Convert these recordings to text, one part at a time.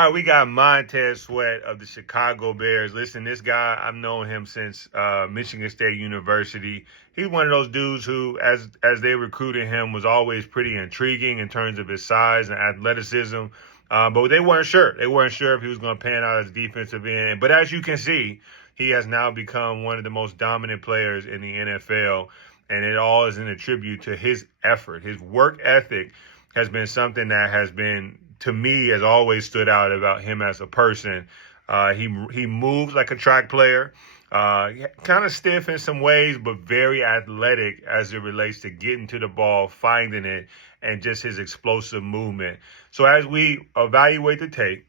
All right, we got Montez Sweat of the Chicago Bears. Listen, this guy, I've known him since Michigan State University. He's one of those dudes who, as they recruited him, was always pretty intriguing in terms of his size and athleticism. But they weren't sure. They weren't sure if he was going to pan out as defensive end. But as you can see, he has now become one of the most dominant players in the NFL. And it all is in a tribute to his effort. His work ethic has been something that has been, to me, has always stood out about him as a person. He moves like a track player, kind of stiff in some ways, but very athletic as it relates to getting to the ball, finding it, and just his explosive movement. So as we evaluate the tape,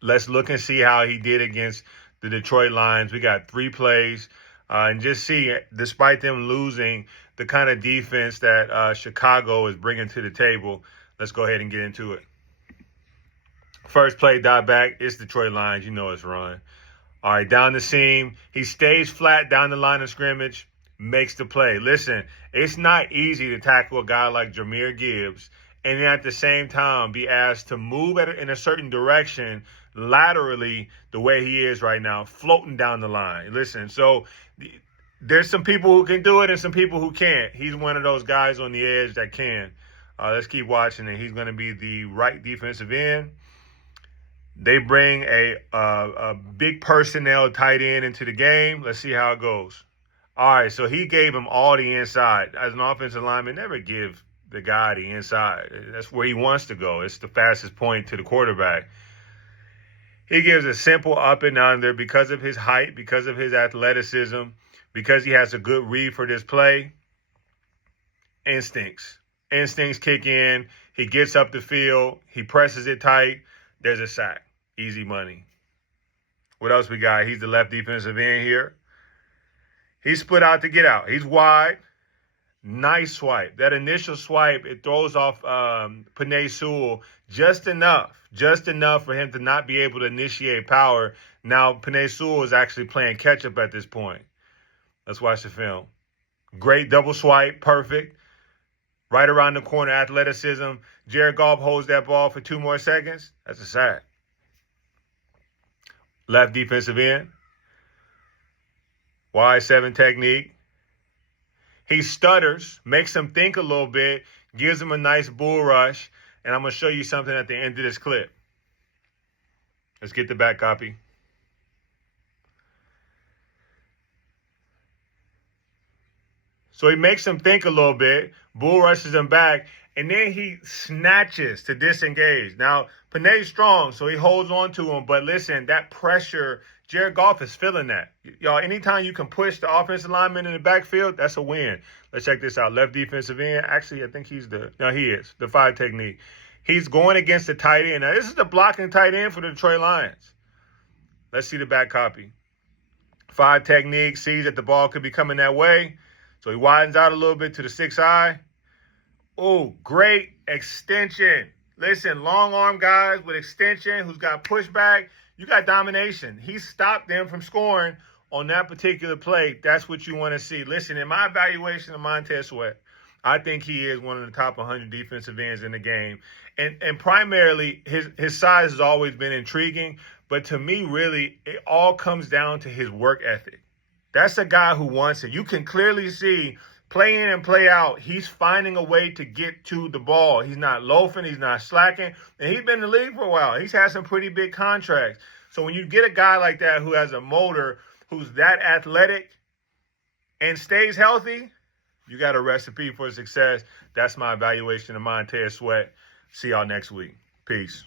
let's look and see how he did against the Detroit Lions. We got 3 plays. And just see, despite them losing, the kind of defense that Chicago is bringing to the table. Let's go ahead and get into it. First play, dot back. It's Detroit Lions. You know it's run. All right, down the seam. He stays flat down the line of scrimmage, makes the play. Listen, it's not easy to tackle a guy like Jahmyr Gibbs and then at the same time be asked to move in a certain direction laterally the way he is right now, floating down the line. Listen, so there's some people who can do it and some people who can't. He's one of those guys on the edge that can. Let's keep watching it. He's going to be the right defensive end. They bring a big personnel tight end into the game. Let's see how it goes. All right, so he gave him all the inside. As an offensive lineman, never give the guy the inside. That's where he wants to go. It's the fastest point to the quarterback. He gives a simple up and under because of his height, because of his athleticism, because he has a good read for this play. Instincts kick in. He gets up the field. He presses it tight. There's a sack. Easy money. What else we got? He's the left defensive end here. He's split out to get out. He's wide. Nice swipe. That initial swipe, it throws off Montez Sweat just enough for him to not be able to initiate power. Now, Montez Sweat is actually playing catch-up at this point. Let's watch the film. Great double swipe. Perfect. Right around the corner, athleticism. Jared Goff holds that ball for 2 more seconds. That's a sack. Left defensive end. Wide 7 technique. He stutters, makes him think a little bit, gives him a nice bull rush, and I'm going to show you something at the end of this clip. Let's get the back copy. So he makes him think a little bit, bull rushes him back, and then he snatches to disengage. Now, Panay's strong, so he holds on to him. But listen, that pressure, Jared Goff is feeling that. Y'all, anytime you can push the offensive lineman in the backfield, that's a win. Let's check this out. Left defensive end. Actually, I think he is. The 5 technique. He's going against the tight end. Now, this is the blocking tight end for the Detroit Lions. Let's see the back copy. 5 technique, sees that the ball could be coming that way. So he widens out a little bit to the 6 eye. Oh, great extension. Listen, long arm guys with extension who's got pushback, you got domination. He stopped them from scoring on that particular play. That's what you want to see. Listen, in my evaluation of Montez Sweat, I think he is one of the top 100 defensive ends in the game. And primarily, his size has always been intriguing. But to me, really, it all comes down to his work ethic. That's a guy who wants it. You can clearly see play in and play out, he's finding a way to get to the ball. He's not loafing. He's not slacking. And he's been in the league for a while. He's had some pretty big contracts. So when you get a guy like that who has a motor, who's that athletic and stays healthy, you got a recipe for success. That's my evaluation of Montez Sweat. See y'all next week. Peace.